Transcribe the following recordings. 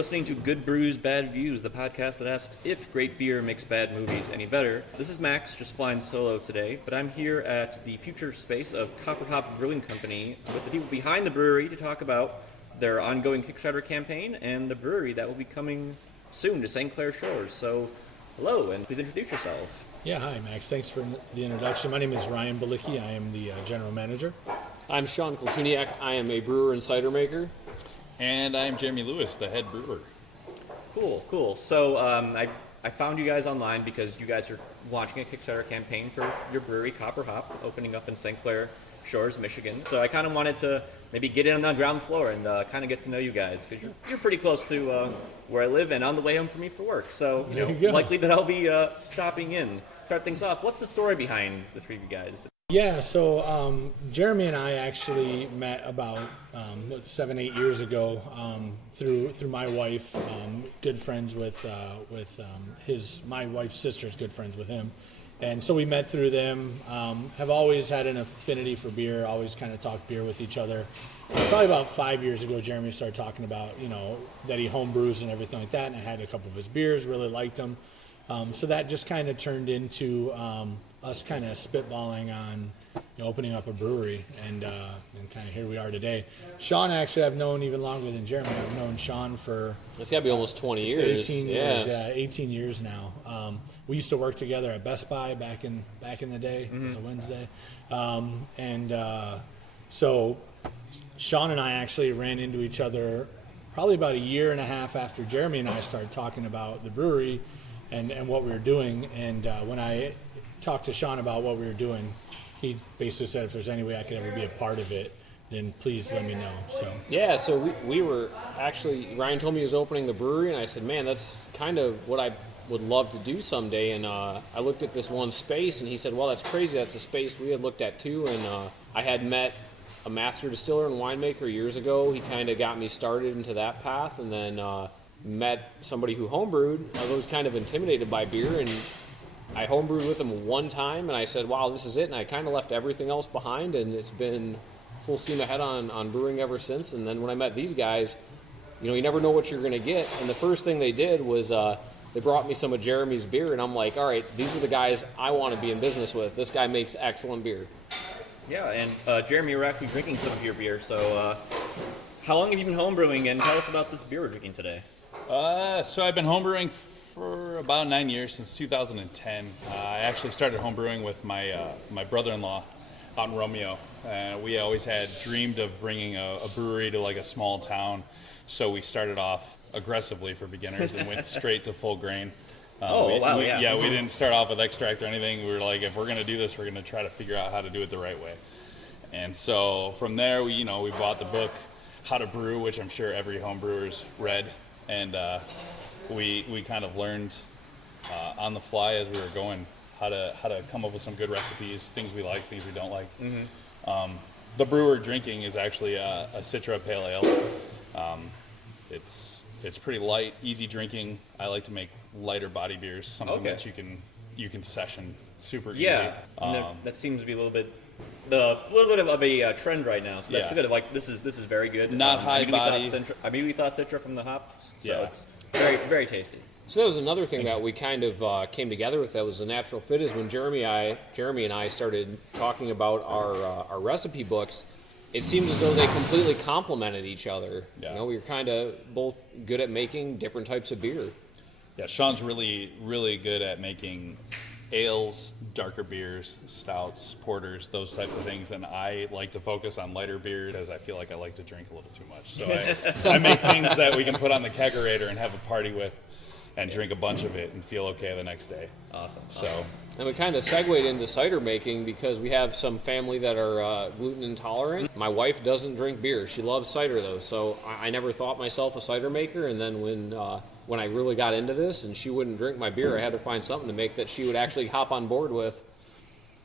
listening to Good Brews, Bad Views, the podcast that asks if great beer makes bad movies any better. This is Max, just flying solo today, but I'm here at the future space of Copper Hop Brewing Company with the people behind the brewery to talk about their ongoing Kickstarter campaign and the brewery that will be coming soon to St. Clair Shores. So, hello, and please introduce yourself. Yeah, hi, Max. Thanks for the introduction. My name is Jason Balicki. I am the general manager. I'm Shaun Koltuniak. I am a brewer and cider maker. And I'm Jeremy Lewis, the head brewer. Cool. So I found you guys online because you guys are launching a Kickstarter campaign for your brewery, Copper Hop, opening up in St. Clair Shores, Michigan. So I kind of wanted to maybe get in on the ground floor and kind of get to know you guys because you're pretty close to where I live and on the way home for me for work. So likely that I'll be stopping in. Start things off. What's the story behind the three of you guys? Yeah, so Jeremy and I actually met about 7-8 years ago through my wife, good friends with my wife's sister's good friends with him, and so we met through them. Have always had an affinity for beer, always kind of talked beer with each other. Probably about 5 years ago, Jeremy started talking about that he home brews and everything like that, and I had a couple of his beers, really liked them. So that just kind of turned into us kind of spitballing on opening up a brewery, and kind of here we are today. Shaun, actually, I've known even longer than Jeremy. I've known Shaun for... It's got to be almost 20 years. 18 years, yeah, 18 years now. We used to work together at Best Buy back in the day. It was a Wednesday. So Shaun and I actually ran into each other probably about a year and a half after Jeremy and I started talking about the brewery and what we were doing. And when I talked to Shaun about what we were doing, he basically said if there's any way I could ever be a part of it, then please let me know. So we were actually, Ryan told me he was opening the brewery, and I said, man, that's kind of what I would love to do someday. And I looked at this one space, and he said, well, that's crazy. That's a space we had looked at too. And I had met a master distiller and winemaker years ago. He kind of got me started into that path, and then met somebody who homebrewed. I was kind of intimidated by beer, and I homebrewed with him one time, and I said, wow, this is it. And I kind of left everything else behind, and it's been full steam ahead on brewing ever since. And then when I met these guys, you never know what you're going to get. And the first thing they did was they brought me some of Jeremy's beer, and I'm like, all right, these are the guys I want to be in business with. This guy makes excellent beer. Yeah, and Jeremy, we're actually drinking some of your beer. So how long have you been homebrewing, and tell us about this beer we're drinking today? So I've been homebrewing for about 9 years, since 2010. I actually started homebrewing with my brother-in-law out in Romeo. We always had dreamed of bringing a brewery to like a small town, so we started off aggressively for beginners and went straight to full grain. We didn't start off with extract or anything. We were like, if we're going to do this, we're going to try to figure out how to do it the right way. And so from there, we bought the book How to Brew, which I'm sure every homebrewer's read. And we kind of learned on the fly as we were going how to come up with some good recipes, things we like, things we don't like. Mm-hmm. The brew we're drinking is actually a Citra Pale Ale. It's pretty light, easy drinking. I like to make lighter body beers, something that you can session super easy. Yeah, that seems to be a little bit of a trend right now. So that's good. Like this is very good. Not high body. We thought Citra from the hops. So it's very, very tasty. So that was another thing that we kind of came together with that was a natural fit is when Jeremy and I started talking about our recipe books, it seemed as though they completely complemented each other. Yeah. We were kind of both good at making different types of beer. Yeah, Shaun's really, really good at making ales, darker beers, stouts, porters, those types of things, and I like to focus on lighter beers as I feel like I like to drink a little too much. So I make things that we can put on the kegerator and have a party with and drink a bunch of it and feel okay the next day. Awesome. And we kind of segued into cider making because we have some family that are gluten intolerant. My wife doesn't drink beer. She loves cider, though, so I never thought myself a cider maker, and then when I really got into this and she wouldn't drink my beer, I had to find something to make that she would actually hop on board with.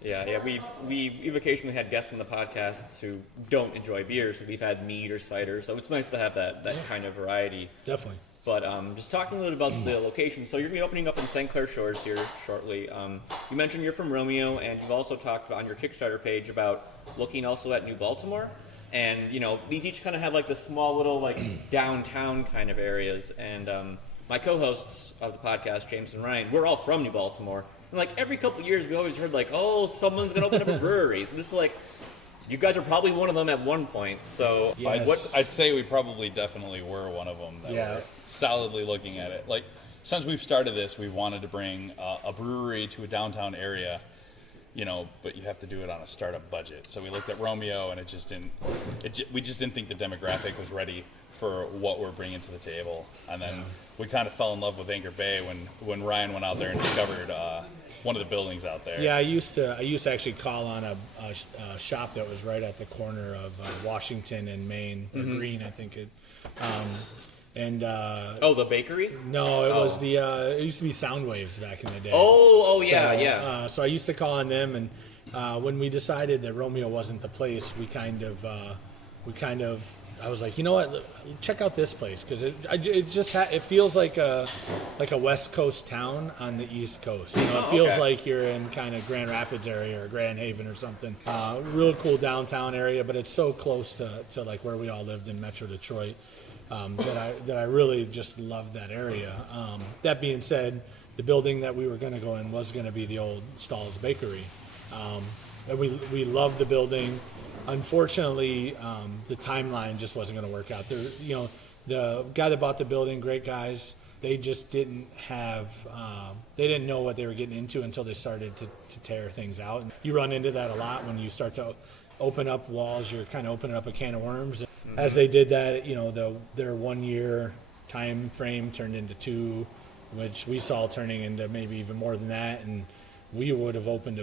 Yeah, we've occasionally had guests on the podcasts who don't enjoy beer, so we've had mead or cider, so it's nice to have that kind of variety. Definitely. But just talking a little bit about the location, so you're going to be opening up in St. Clair Shores here shortly. You mentioned you're from Romeo, and you've also talked on your Kickstarter page about looking also at New Baltimore. And these each kind of have like the small little like downtown kind of areas. And my co-hosts of the podcast, James and Ryan, we're all from New Baltimore. And like every couple of years, we always heard like, oh, someone's gonna open up a brewery. So this is like, you guys are probably one of them at one point. So Yes. I'd say we probably definitely were one of them that were solidly looking at it. Like, since we've started this, we've wanted to bring a brewery to a downtown area, but you have to do it on a startup budget. So we looked at Romeo, and we just didn't think the demographic was ready for what we're bringing to the table. And then we kind of fell in love with Anchor Bay when Ryan went out there and discovered one of the buildings out there. Yeah, I used to actually call on a shop that was right at the corner of Washington and Main, or Green, I think it. the bakery? No, it was it used to be Soundwaves back in the day. Yeah. So I used to call on them, and when we decided that Romeo wasn't the place, I was like, you know what? Check out this place, because it feels like a West Coast town on the East Coast. It feels like you're in kind of Grand Rapids area or Grand Haven or something. Real cool downtown area, but it's so close to like where we all lived in Metro Detroit that I really just loved that area. That being said, the building that we were going to go in was going to be the old Stahl's Bakery, and we loved the building. Unfortunately, the timeline just wasn't going to work out. The guy that bought the building, great guys, they just didn't have, they didn't know what they were getting into until they started to tear things out. And you run into that a lot when you start to open up walls. You're kind of opening up a can of worms. As they did that, their 1 year time frame turned into 2, which we saw turning into maybe even more than that. And we would have opened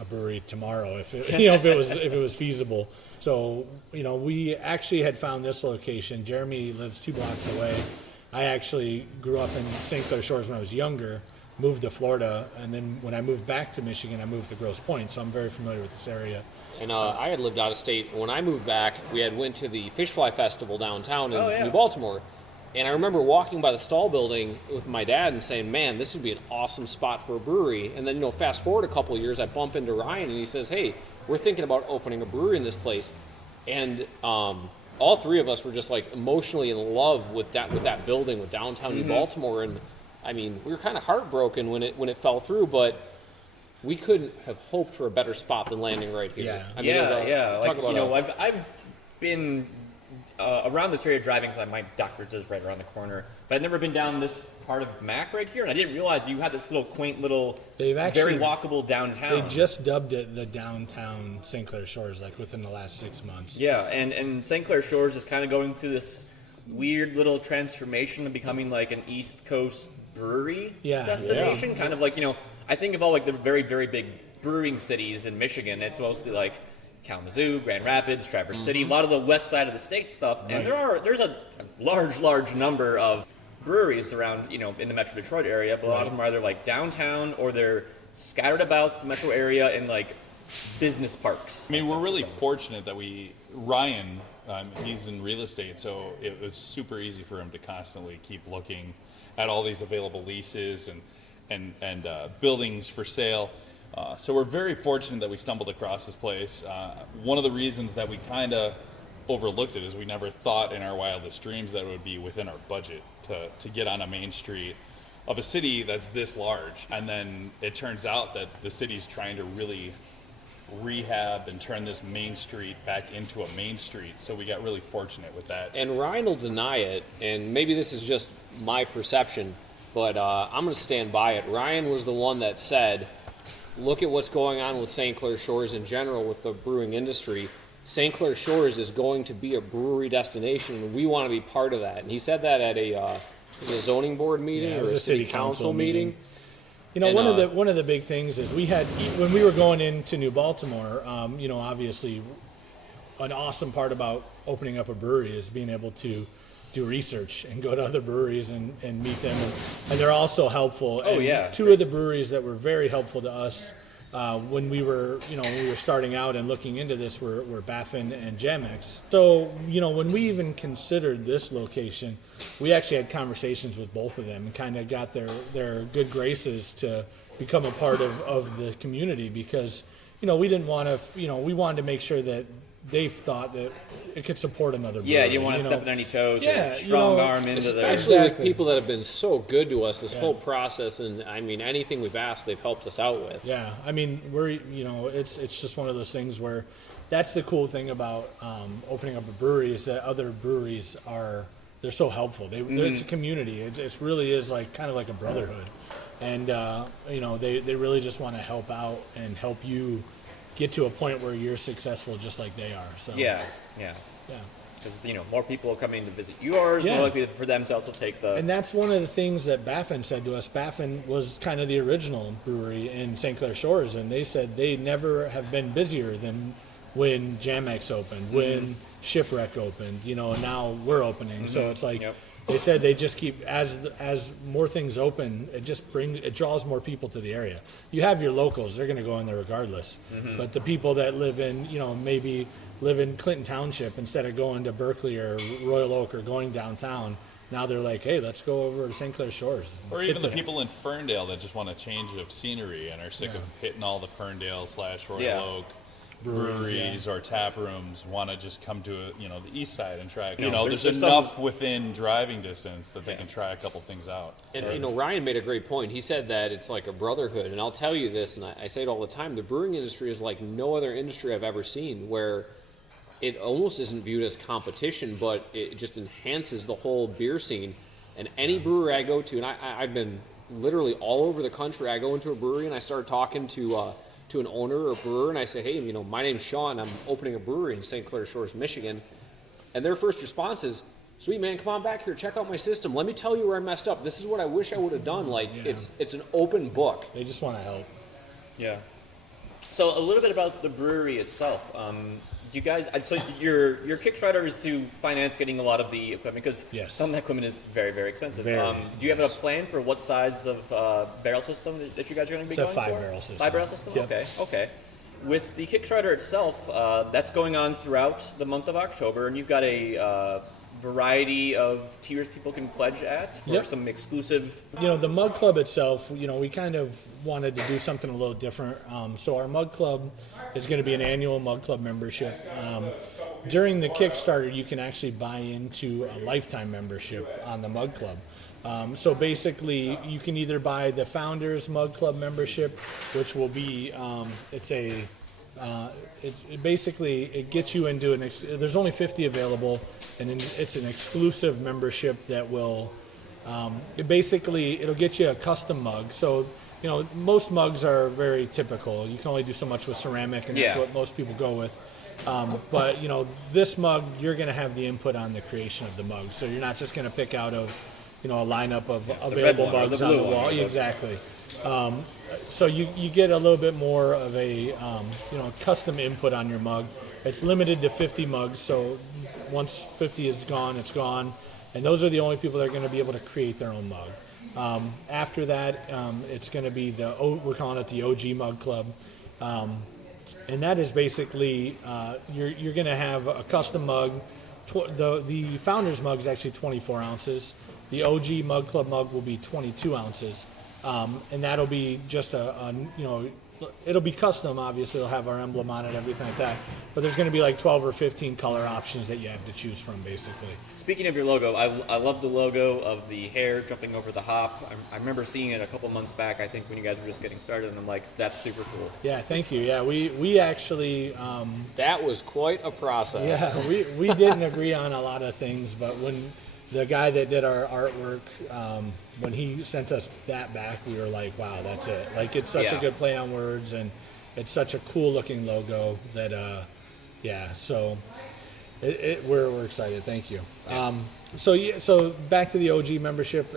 a brewery tomorrow if it was feasible. So we actually had found this location. Jeremy lives 2 blocks away. I actually grew up in St. Clair Shores when I was younger, moved to Florida, and then when I moved back to Michigan, I moved to Grosse Pointe. So I'm very familiar with this area. And I had lived out of state. When I moved back, we had went to the Fish Fly Festival downtown in New Baltimore. And I remember walking by the Stahl building with my dad and saying, man, this would be an awesome spot for a brewery. And then, fast forward a couple of years, I bump into Ryan and he says, hey, we're thinking about opening a brewery in this place. And all 3 of us were just like emotionally in love with that building, with downtown New Baltimore. And I mean, we were kind of heartbroken when it fell through, but we couldn't have hoped for a better spot than landing right here. Yeah. I mean, Like, I've been around this area driving, because my doctor's is right around the corner, but I've never been down this part of Mac right here, and I didn't realize you had this little quaint little, very walkable downtown. They just dubbed it the downtown St. Clair Shores, like within the last 6 months. Yeah, and St. Clair Shores is kind of going through this weird little transformation of becoming like an East Coast brewery destination. Kind of like, I think of all like the very, very big brewing cities in Michigan. It's mostly like Kalamazoo, Grand Rapids, Traverse City, a lot of the west side of the state stuff. And there's a large number of breweries around, in the Metro Detroit area, but a lot of them are either like downtown or they're scattered about the metro area in like business parks. I mean, we're really fortunate that Ryan, he's in real estate, so it was super easy for him to constantly keep looking at all these available leases and buildings for sale. So we're very fortunate that we stumbled across this place. One of the reasons that we kind of overlooked it is we never thought in our wildest dreams that it would be within our budget to get on a main street of a city that's this large. And then it turns out that the city's trying to really rehab and turn this main street back into a main street. So we got really fortunate with that. And Ryan will deny it, and maybe this is just my perception, but I'm going to stand by it. Ryan was the one that said, look at what's going on with St. Clair Shores in general with the brewing industry. St. Clair Shores is going to be a brewery destination, and we want to be part of that. And he said that at a zoning board meeting or a city council meeting. One of the big things is we had, when we were going into New Baltimore, obviously an awesome part about opening up a brewery is being able to do research and go to other breweries and meet them, and they're also helpful. Two of the breweries that were very helpful to us when we were starting out and looking into this were Baffin and Jamex. So when we even considered this location, we actually had conversations with both of them and kind of got their good graces to become a part of the community, because we didn't want to we wanted to make sure that they thought that it could support another brewery. Yeah, you want to step on any toes. Yeah, or strong arm into their. Especially with Exactly. people that have been so good to us this whole process, and I mean anything we've asked, they've helped us out with. Yeah, I mean, it's just one of those things where that's the cool thing about opening up a brewery is that other breweries they're so helpful. It's a community. It really is like kind of like a brotherhood, and they really just want to help out and help you get to a point where you're successful just like they are. So Yeah. Because more people are coming to visit yours, Yeah. more likely for them to also take the. And that's one of the things that Baffin said to us. Baffin was kind of the original brewery in St. Clair Shores, and they said they never have been busier than when Jamex opened, when Shipwreck opened, and now we're opening. So it's like they said they just keep as more things open, it draws more people to the area. You have your locals; they're going to go in there regardless. But the people that live in, maybe live in Clinton Township instead of going to Berkeley or Royal Oak or going downtown. Now they're like, hey, let's go over to St. Clair Shores. Or even the people in Ferndale that just want a change of scenery and are sick of hitting all the Ferndale / Royal Oak breweries or tap rooms, want to just come to the east side and try. There's enough within driving distance that they can try a couple things out. And Ryan made a great point. He said that it's like a brotherhood, and I'll tell you this, and I say it all the time. The brewing industry is like no other industry I've ever seen, where it almost isn't viewed as competition, but it just enhances the whole beer scene. And any brewery I go to, and I've been literally all over the country. I go into a brewery and I start talking to an owner or brewer, and I say, hey, my name's Shaun. I'm opening a brewery in St. Clair Shores, Michigan. And their first response is, sweet man, come on back here, check out my system. Let me tell you where I messed up. This is what I wish I would have done. It's an open book. They just want to help. Yeah. So a little bit about the brewery itself. You guys, so your Kickstarter is to finance getting a lot of the equipment because some of that equipment is very, very expensive. Very. Do you have a plan for what size of barrel system that you guys are going to be going for? It's a 5-barrel system. 5-barrel system? Yep. Okay. With the Kickstarter itself, that's going on throughout the month of October, and you've got a variety of tiers people can pledge at for some exclusive. The Mug Club itself, we kind of wanted to do something a little different. So our Mug Club is going to be an annual Mug Club membership. During the Kickstarter, you can actually buy into a lifetime membership on the Mug Club. So basically, you can either buy the Founders Mug Club membership, which will be it gets you into there's only 50 available, and then it's an exclusive membership that will it'll get you a custom mug. So most mugs are very typical. You can only do so much with ceramic, and that's what most people go with. But this mug, you're going to have the input on the creation of the mug. So you're not just going to pick out of a lineup of available mugs on the wall. Exactly. So you get a little bit more of a custom input on your mug. It's limited to 50 mugs, so once 50 is gone, it's gone. And those are the only people that are going to be able to create their own mug. After that, it's going to be we're calling it the OG Mug Club. And that is basically, you're going to have a custom mug. The Founders mug is actually 24 ounces. The OG Mug Club mug will be 22 ounces. And that'll be just it'll be custom, obviously. It'll have our emblem on it, everything like that. But there's going to be like 12 or 15 color options that you have to choose from, basically. Speaking of your logo, I love the logo of the hare jumping over the hop. I remember seeing it a couple months back, I think, when you guys were just getting started, and I'm like, that's super cool. Yeah, thank you. Yeah, we actually... that was quite a process. Yeah, we didn't agree on a lot of things, but when the guy that did our artwork, when he sent us that back, we were like, wow, that's it. Like, it's such a good play on words, and it's such a cool looking logo that, so we're excited. Thank you. Yeah. So back to the OG membership.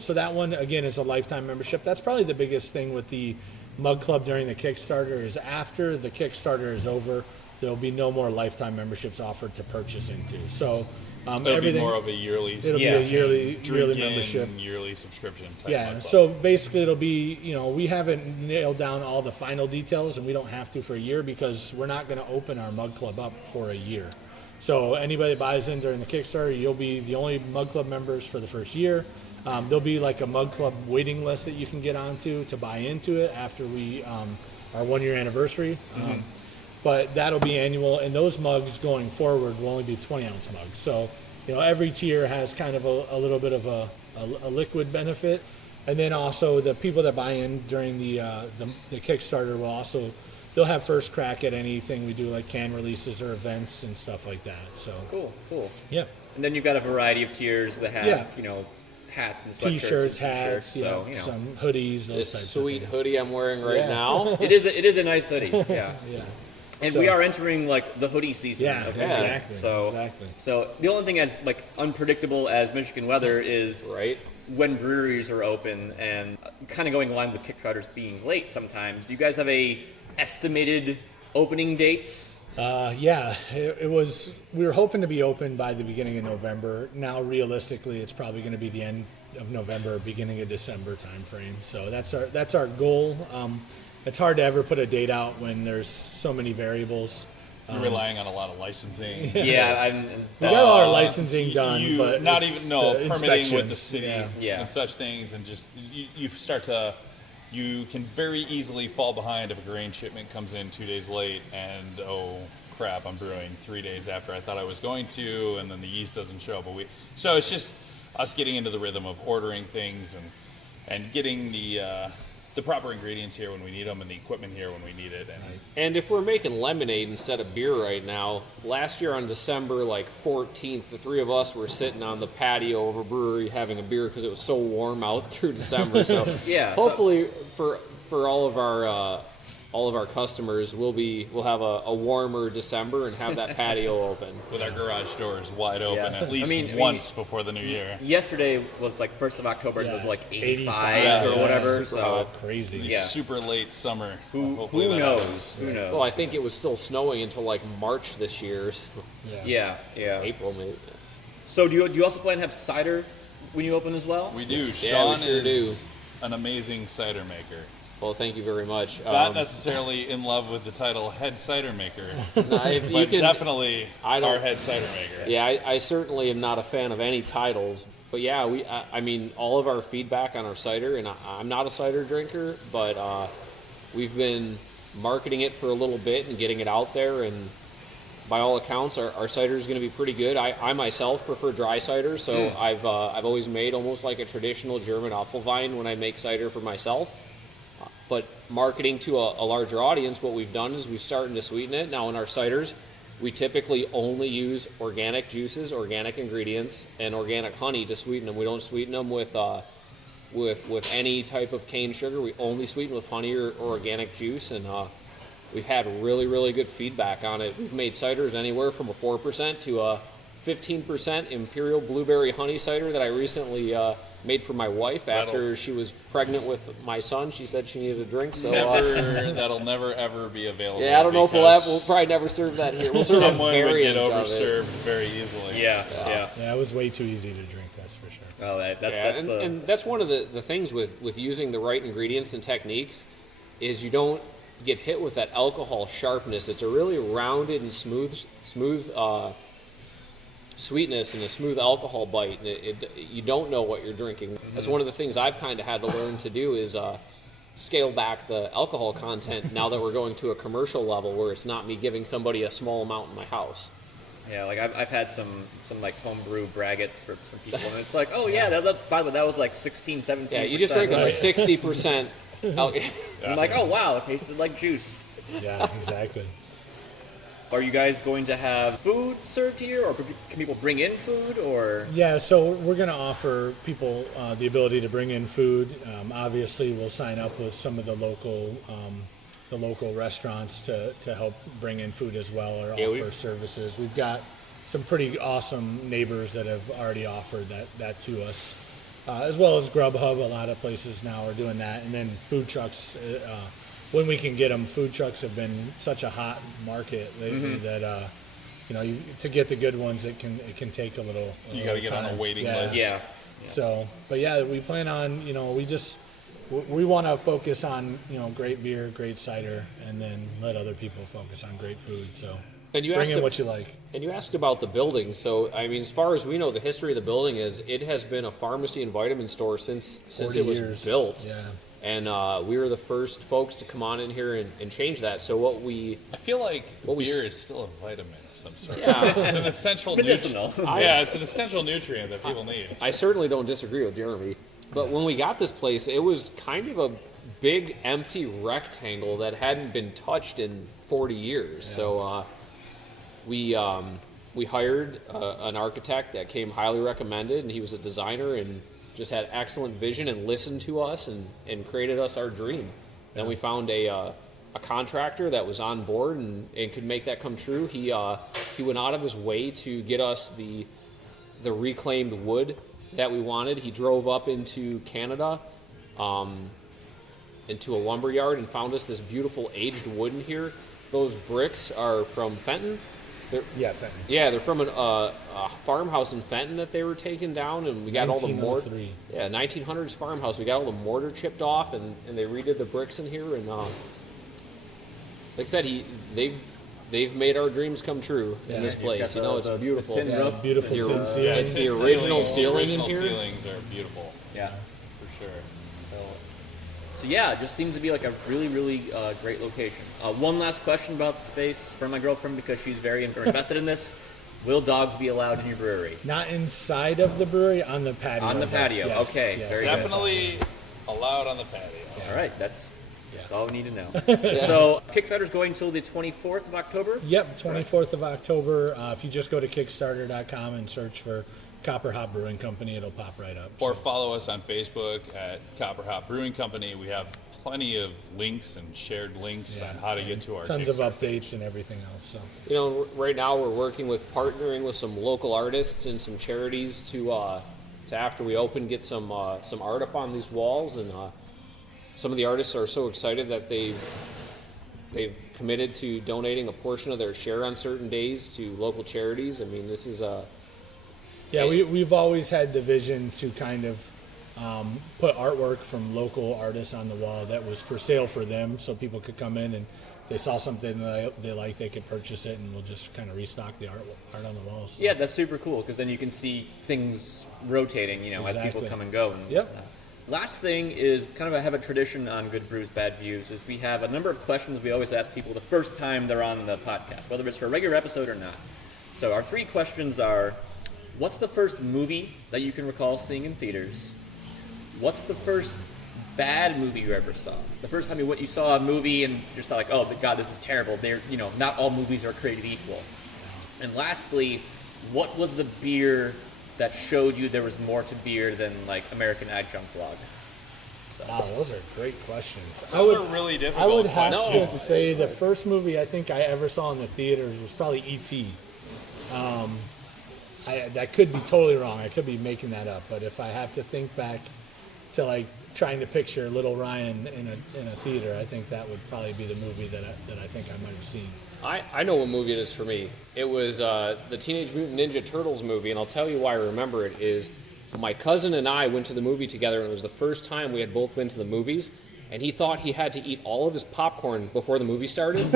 So that one, again, is a lifetime membership. That's probably the biggest thing with the Mug Club during the Kickstarter is after the Kickstarter is over, there'll be no more lifetime memberships offered to purchase into. So it'll be more of a yearly. It'll be a yearly membership, yearly subscription type. Yeah. So basically, it'll be we haven't nailed down all the final details, and we don't have to for a year because we're not going to open our Mug Club up for a year. So anybody that buys in during the Kickstarter, you'll be the only Mug Club members for the first year. There'll be like a Mug Club waiting list that you can get onto to buy into it after our 1 year anniversary. but that'll be annual, and those mugs going forward will only be 20-ounce mugs. So, every tier has kind of a little bit of a liquid benefit, and then also the people that buy in during the Kickstarter will also, they'll have first crack at anything we do, like can releases or events and stuff like that. So Cool. yeah. And then you've got a variety of tiers that have, hats and sweatshirts, T-shirts, and hats, so, some hoodies, those This types sweet of things. hoodie I'm wearing right now. It is a nice hoodie. Yeah. Yeah. And So- we are entering like the hoodie season. Yeah, of Michigan. exactly. So, Exactly. so the only thing as like unpredictable as Michigan weather is Right. when breweries are open, and kind of going along with Kickstarters being late sometimes. Do you guys have a estimated opening date? Yeah, it was. We were hoping to be open by the beginning of November. Now, realistically, it's probably going to be the end of November, beginning of December timeframe. So that's our goal. It's hard to ever put a date out when there's so many variables. You're relying on a lot of licensing. Yeah, We got all our licensing done, but not it's even the permitting with the inspections. city Yeah. and such things, and just you start to. You can very easily fall behind if a grain shipment comes in 2 days late, and oh crap, I'm brewing 3 days after I thought I was going to, and then the yeast doesn't show. So it's just us getting into the rhythm of ordering things and getting the proper ingredients here when we need them, and the equipment here when we need it. And if we're making lemonade instead of beer right now, last year on December 14th, the three of us were sitting on the patio of a brewery having a beer because it was so warm out through December. So Yeah, hopefully for all of our customers, we'll have a warmer December and have that patio open. With our garage doors wide open Yeah. at least I mean, once before the new year. yesterday was like 1st of October, and it was Yeah. like 85 or yeah, whatever. super So hot. Crazy. Yeah. Super late summer. who Hopefully that knows? happens. Who knows? Well, I think it was still snowing until March this year, so Yeah. April maybe. So do you also plan to have cider when you open as well? We do. Yeah, Shaun we sure is do. an amazing cider maker. Well, thank you very much. Not necessarily in love with the title head cider maker, If you but can, definitely I don't- our head cider maker. Yeah, I certainly am not a fan of any titles, but yeah, I mean, all of our feedback on our cider, and I'm not a cider drinker, but we've been marketing it for a little bit and getting it out there, and by all accounts, our cider is going to be pretty good. I myself prefer dry cider, so I've always made almost like a traditional German Apfelwein when I make cider for myself. But marketing to a larger audience, what we've done is we've started to sweeten it. Now in our ciders, we typically only use organic juices, organic ingredients, and organic honey to sweeten them. We don't sweeten them with any type of cane sugar. We only sweeten with honey or organic juice, and we've had really, really good feedback on it. We've made ciders anywhere from a 4% to a 15% imperial blueberry honey cider that I recently made for my wife after she was pregnant with my son. She said she needed a drink, so That'll never ever be available. yeah, I don't know if because we'll probably never serve that here. We'll serve a someone would get variant of it. overserved very easily. Yeah. Yeah, it was way too easy to drink. That's for sure. Oh, that's Yeah, the and that's one of the things with using the right ingredients and techniques is you don't get hit with that alcohol sharpness. It's a really rounded and smooth sweetness and a smooth alcohol bite, and you don't know what you're drinking. That's one of the things I've kind of had to learn to do is scale back the alcohol content now that we're going to a commercial level where it's not me giving somebody a small amount in my house. Yeah, like I've had some like homebrew braggots for some people, and it's like, oh yeah, by the way, that was like 16, 17%. Yeah, you just drink a 60% I'm like, oh wow, it tasted like juice. Yeah, exactly. Are you guys going to have food served here, or can people bring in food, or? Yeah, so we're going to offer people the ability to bring in food. Obviously, we'll sign up with some of the local restaurants to help bring in food as well, or offer services. We've got some pretty awesome neighbors that have already offered that to us, as well as Grubhub. A lot of places now are doing that, and then food trucks. When we can get them, food trucks have been such a hot market lately that to get the good ones, it can take a little. You got to get on a waiting list. Yeah. So, but yeah, we plan on we want to focus on great beer, great cider, and then let other people focus on great food. So And you bring asked in ab- what you like. And you asked about the building. So, I mean, as far as we know, the history of the building is it has been a pharmacy and vitamin store since 40 it was years. built. Yeah. And we were the first folks to come on in here and change that. So I feel like What we beer s- is still a vitamin of some sort. Yeah. It's an essential medicinal. Yeah, it's an essential nutrient that people need. I certainly don't disagree with Jeremy. But when we got this place, it was kind of a big empty rectangle that hadn't been touched in 40 years. Yeah. So we hired an architect that came highly recommended, and he was a designer and just had excellent vision and listened to us and created us our dream. Then we found a contractor that was on board and could make that come true. He went out of his way to get us the reclaimed wood that we wanted. He drove up into Canada, into a lumber yard, and found us this beautiful aged wood in here. Those bricks are from Fenton. Fenton. Yeah, they're from a farmhouse in Fenton that they were taking down, and we got all the mortar. 1903. Yeah, 1900s farmhouse. We got all the mortar chipped off, and they redid the bricks in here. And like I said, they've made our dreams come true in this place. It's beautiful. tin roof. Beautiful The- tin ceiling. It's the original ceiling in Original here. ceilings are beautiful, Yeah. for sure. So yeah, it just seems to be like a really, really great location. One last question about the space from my girlfriend, because she's very invested in this. Will dogs be allowed in your brewery? Not inside of the brewery, on the patio. On the patio, Yes, okay, yes. very good. Definitely allowed on the patio. All right, that's all we need to know. So Kickstarter's going until the 24th of October? Yep, 24th of October. If you just go to Kickstarter.com and search for Copper Hop Brewing Company, it'll pop right up. Or follow us on Facebook at Copper Hop Brewing Company. We have plenty of links and shared links on how to get to our tons of Kickstarter. updates and everything else. So Right now we're working with partnering with some local artists and some charities to after we open get some art up on these walls, and some of the artists are so excited that they've committed to donating a portion of their share on certain days to local charities. I mean, this is we've always had the vision to kind of put artwork from local artists on the wall that was for sale for them, so people could come in and if they saw something that they like, they could purchase it, and we'll just kind of restock the art on the walls. So. Yeah, that's super cool, because then you can see things rotating, as people Exactly. come and go. And, Yep. Last thing is kind of have a tradition on Good Brews, Bad Views, is we have a number of questions we always ask people the first time they're on the podcast, whether it's for a regular episode or not. So our 3 questions are, what's the first movie that you can recall seeing in theaters? What's the first bad movie you ever saw? The first time you saw a movie and just thought like, oh God, this is terrible. Not all movies are created equal. And lastly, what was the beer that showed you there was more to beer than like American Adjunct Lager? So. Wow, those are great questions. Those are really difficult I would have questions. to say the first movie I think I ever saw in the theaters was probably E.T. That could be totally wrong. I could be making that up. But if I have to think back to like trying to picture little Ryan in a theater, I think that would probably be the movie that I think I might have seen. I know what movie it is for me. It was the Teenage Mutant Ninja Turtles movie, and I'll tell you why I remember it is my cousin and I went to the movie together, and it was the first time we had both been to the movies, and he thought he had to eat all of his popcorn before the movie started.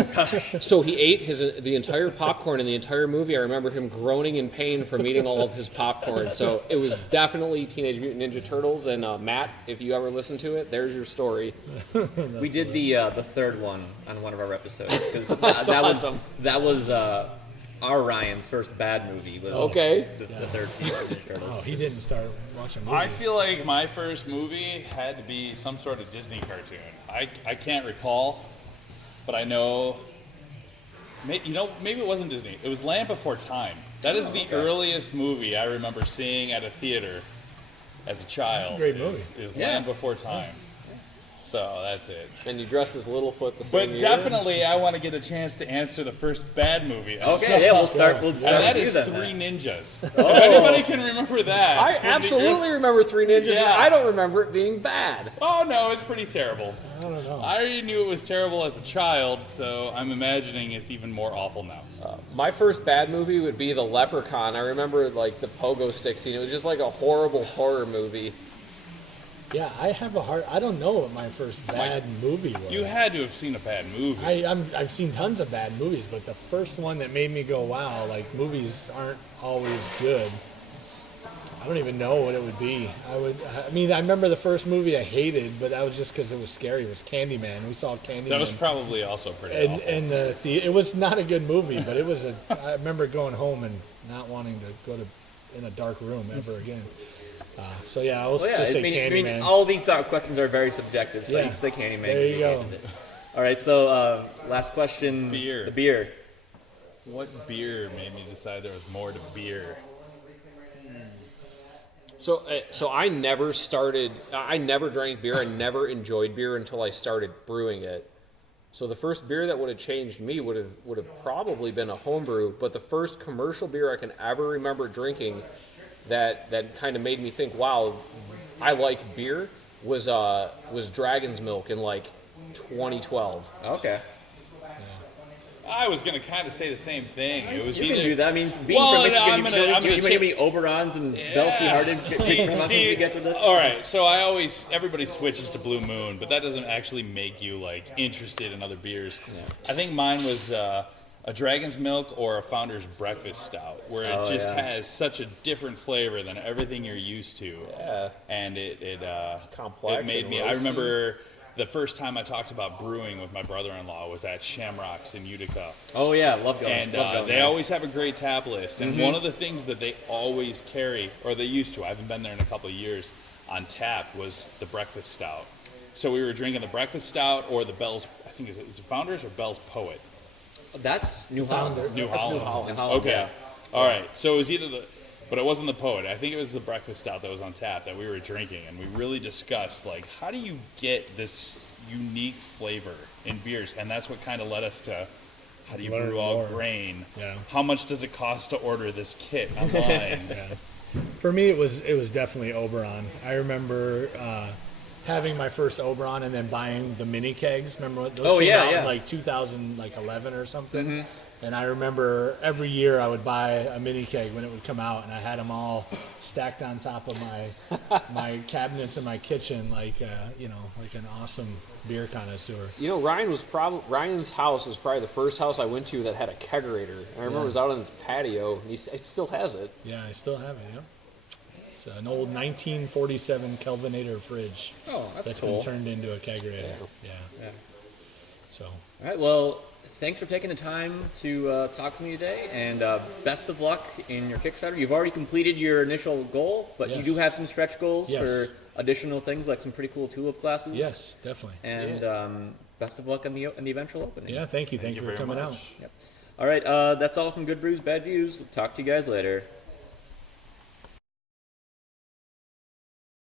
So he ate the entire popcorn in the entire movie. I remember him groaning in pain from eating all of his popcorn. So it was definitely Teenage Mutant Ninja Turtles, and Matt, if you ever listen to it, there's your story. We did the third one on one of our episodes, because That's awesome. that was our Ryan's first bad movie. Was Okay. the third Teenage Mutant Ninja Turtles. Oh, he didn't start watching movies. I feel like my first movie had to be some sort of Disney cartoon. I can't recall, but I know. Maybe it wasn't Disney. It was Land Before Time. That is the earliest movie I remember seeing at a theater as a child. That's a great movie. Is Land Before Time. So that's it. And you dressed as Littlefoot the same But year. definitely, I want to get a chance to answer the first bad movie. I saw. Okay, yeah, we'll start And with that you is then. Three Ninjas. If anybody can remember that. I from the- absolutely remember Three Ninjas, Yeah. and I don't remember it being bad. Oh, no, it's pretty terrible. I don't know. I already knew it was terrible as a child, so I'm imagining it's even more awful now. My first bad movie would be The Leprechaun. I remember like the pogo stick scene. It was just like a horrible horror movie. Yeah, I have a hard. I don't know what my first bad movie was. You had to have seen a bad movie. I've seen tons of bad movies, but the first one that made me go, "Wow!" Like movies aren't always good. I don't even know what it would be. I mean, I remember the first movie I hated, but that was just because it was scary. It was Candyman. We saw Candyman. That was probably also pretty awful. And it was not a good movie, but it was I remember going home and not wanting to go in a dark room ever again. So yeah, I'll just say Candyman. All these questions are very subjective, so you can say Candyman. There you go. All right, so last question. Beer. The beer. What beer made me decide there was more to beer? So I never drank beer. I never enjoyed beer until I started brewing it. So the first beer that would have changed me would have probably been a homebrew. But the first commercial beer I can ever remember drinking that kind of made me think, wow, I like beer was Dragon's Milk in like 2012. Okay. I was going to kind of say the same thing. It was You either, can do that. I mean, being from Michigan, you might give me Oberons and Belsky Hardens. See, We get through this. all right, so everybody switches to Blue Moon, but that doesn't actually make you like interested in other beers. Yeah. I think mine was a Dragon's Milk or a Founder's Breakfast Stout, where it just has such a different flavor than everything you're used to. Yeah, and it's complex. It made me. I remember. The first time I talked about brewing with my brother-in-law was at Shamrocks in Utica. Oh yeah, love going. And they always have a great tap list. And one of the things that they always carry, or they used to, I haven't been there in a couple of years, on tap was the breakfast stout. So we were drinking the breakfast stout or the Bell's, I think is it Founders or Bell's Poet? That's New Holland. New Holland. New Holland. Okay. Yeah. All right. So it was either but it wasn't the Poet. I think it was the breakfast stout that was on tap that we were drinking, and we really discussed like how do you get this unique flavor in beers, and that's what kind of led us to how do you brew all grain? Yeah. How much does it cost to order this kit online? Yeah. For me, it was definitely Oberon. I remember having my first Oberon and then buying the mini kegs. Remember what those came out in like 2011 or something? Mm-hmm. And I remember every year I would buy a mini keg when it would come out, and I had them all stacked on top of my cabinets in my kitchen, like an awesome beer connoisseur. You know, Ryan's house was probably the first house I went to that had a kegerator. And I remember it was out on his patio, and he still has it. Yeah, I still have it. Yep. It's an old 1947 Kelvinator fridge. Oh, that's cool. Been turned into a kegerator. Yeah. So. All right. Well, thanks for taking the time to talk to me today, and best of luck in your Kickstarter. You've already completed your initial goal, but you do have some stretch goals for additional things, like some pretty cool tulip glasses. Yes, definitely. And best of luck in the eventual opening. Yeah, thank you. Thank you for coming out. Yep. All right, that's all from Good Brews, Bad Views. We'll talk to you guys later.